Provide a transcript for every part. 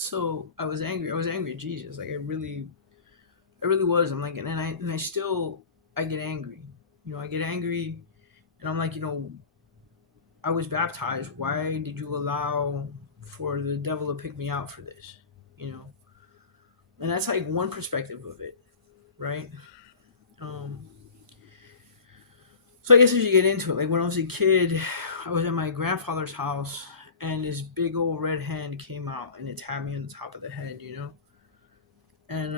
So I was angry. I was angry at Jesus. Like I really was. I'm like, and I still, I get angry. I get angry, and I'm like, I was baptized. Why did you allow for the devil to pick me out for this? You know, and that's like one perspective of it, right? Um, so I guess as you get into it, like when I was a kid, I was at my grandfather's house, and this big old red hand came out and it tapped me on the top of the head, and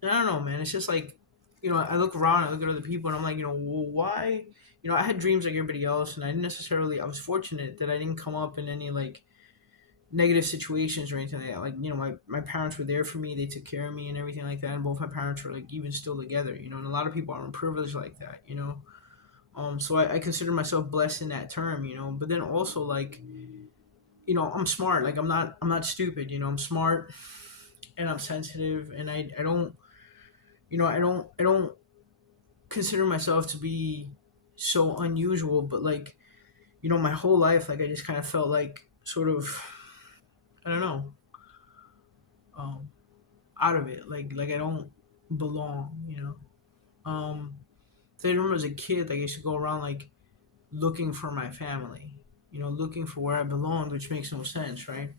and I don't know, man. It's just like, I look around, I look at other people, and I'm like, well, why? I had dreams like everybody else, and I didn't necessarily. I was fortunate that I didn't come up in any like negative situations or anything like that. Like, my parents were there for me; they took care of me and everything like that. And both my parents were like even still together, And a lot of people aren't privileged like that. So I consider myself blessed in that term. But then also like, I'm smart. Like I'm not stupid. I'm smart and I'm sensitive, and I don't. I don't consider myself to be so unusual, but like, my whole life, like I just kind of felt like sort of, I don't know, um, out of it. Like I don't belong. Um, so I remember as a kid, like I used to go around like looking for my family, looking for where I belonged, which makes no sense, right?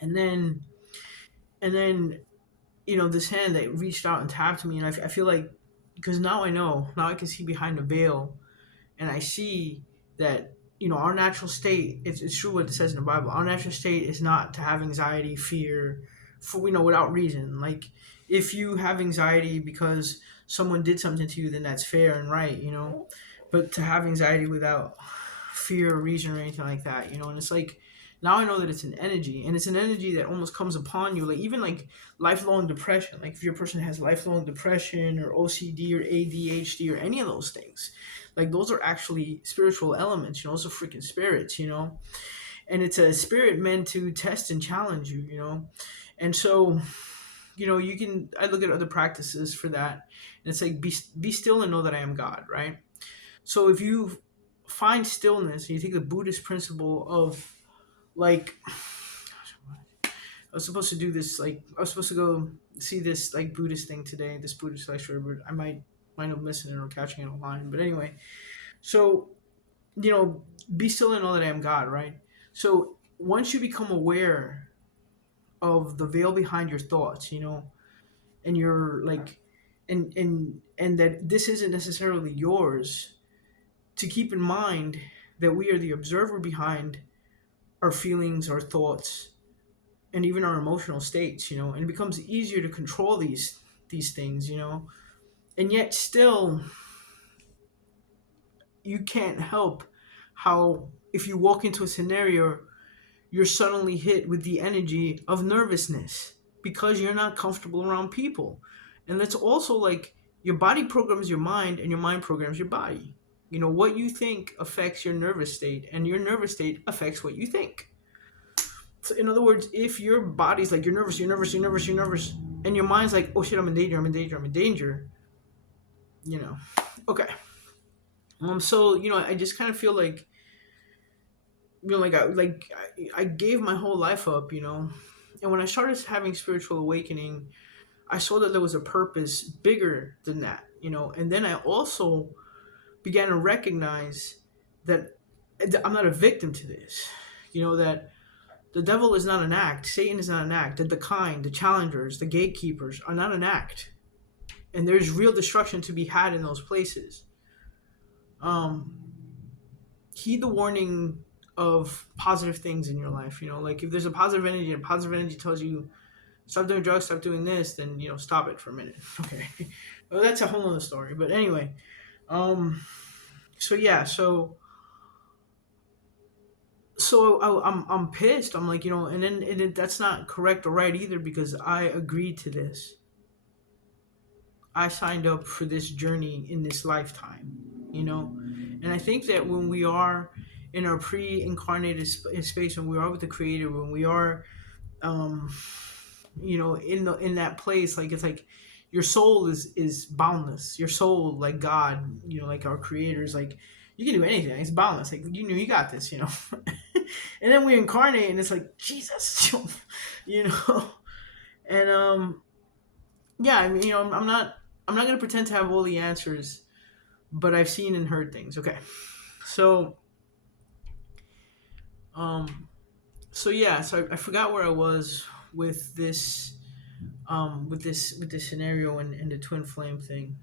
And then, and then, this hand that reached out and tapped me, and I feel like, because now I know, now I can see behind the veil, and I see that our natural state. It's true what it says in the Bible. Our natural state is not to have anxiety, fear, for without reason. Like if you have anxiety because someone did something to you, then that's fair and right. But to have anxiety without fear or reason or anything like that, and it's like now I know that it's an energy, and it's an energy that almost comes upon you, like even like lifelong depression. Like if your person has lifelong depression or OCD or ADHD or any of those things, like those are actually spiritual elements. Those are freaking spirits. And it's a spirit meant to test and challenge you. And so you can. I look at other practices for that, and it's like be still and know that I am God, right? So if you find stillness and you take the Buddhist principle of like, I was supposed to do this, like I was supposed to go see this like Buddhist thing today, this Buddhist lecture, but I might wind up missing it or catching it online. But anyway, so you know, be still and know that I am God, right? So once you become aware of the veil behind your thoughts, and you're like, and that this isn't necessarily yours, to keep in mind that we are the observer behind our feelings, our thoughts, and even our emotional states, and it becomes easier to control these things, and yet still you can't help how if you walk into a scenario you're suddenly hit with the energy of nervousness because you're not comfortable around people. And that's also like your body programs your mind and your mind programs your body. What you think affects your nervous state, and your nervous state affects what you think. So in other words, if your body's like you're nervous, you're nervous, you're nervous, you're nervous, and your mind's like, oh shit, I'm in danger, I'm in danger, I'm in danger, you know. Okay. So I just kind of feel like I gave my whole life up, and when I started having spiritual awakening, I saw that there was a purpose bigger than that, and then I also began to recognize that I'm not a victim to this, that the devil is not an act, Satan is not an act, that the challengers, the gatekeepers are not an act, and there's real destruction to be had in those places. Um, Heed the warning of positive things in your life. Like if there's a positive energy and positive energy tells you stop doing drugs, stop doing this, then stop it for a minute. Okay, well that's a whole other story. But anyway, um, so yeah, I'm pissed. I'm like and then that's not correct or right either because I agreed to this. I signed up for this journey in this lifetime, and I think that when we are in our pre-incarnated space, when we are with the Creator, when we are, um, in that place, like it's like your soul is boundless. Your soul, like God, like our creators, like you can do anything. It's boundless. Like you got this. And then we incarnate, and it's like Jesus, you know. And yeah, I mean, I'm not gonna pretend to have all the answers, but I've seen and heard things. Okay, so um, so yeah, so I forgot where I was with this with this scenario and the twin flame thing.